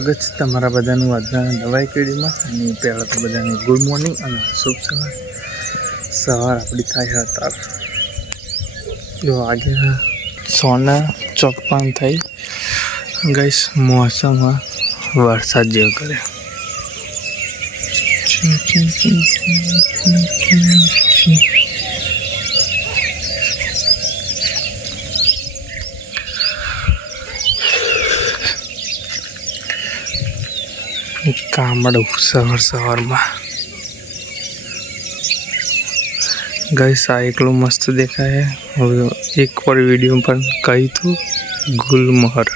સ્વાગત છે તમારા બધાનું આજના નવા એક વિડીયોમાં। અને પહેલાં તો બધાને ગુડ મોર્નિંગ અને શુભ સવાર આપણી થાય હતા જો આગે સોના ચોકપાન થઈ ગઈશ મોસમમાં વરસાદ જેવો કરે કામડું સવારમાં ગઈશ આ એકલું મસ્ત દેખાય। હવે એક વાર વિડીયો પણ કહી તું ગુલમોહર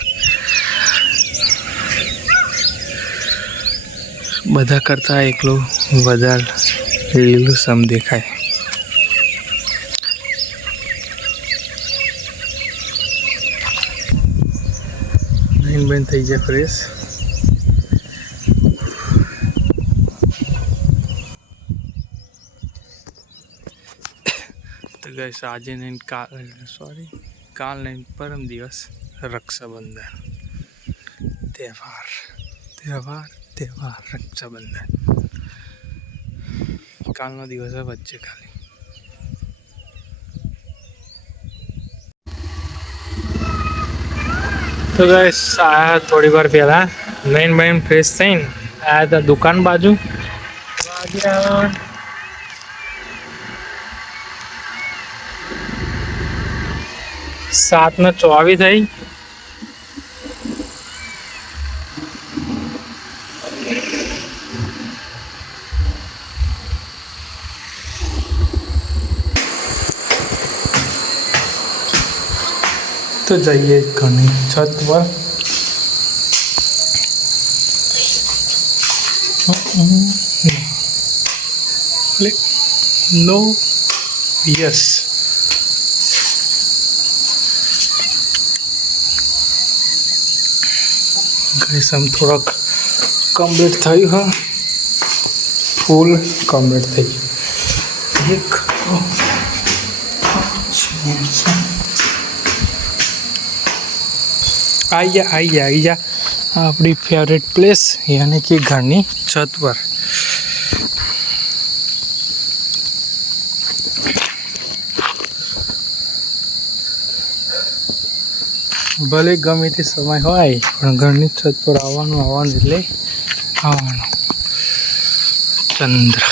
બધા કરતા એકલું વધારે લીલું સમ દેખાય। નાઈન બેન થઈ જાય ફ્રેશ। तो गैस आज नहीं काल नहीं परम दिवस रक्षाबंधन त्यौहार त्यौहार त्यौहार रक्षाबंधन कालनो दिवस है बच्चे खाली। तो गैस आया थोड़ी बार पहला नईन बहन फ्रेश थी आया था दुकान बाजू 7:24 થઈ। तो जाइए घनी छत पर नो यस गैस हम थोड़ा कम्प्लीट थी हाँ फूल कम्प्लीट थी एक आई जा अपनी फेवरेट प्लेस यानी कि घरनी छत पर। भले गमे ते समय होय पण घरनी छत पर आवવાનું એટલે આવવાનું। चंद्र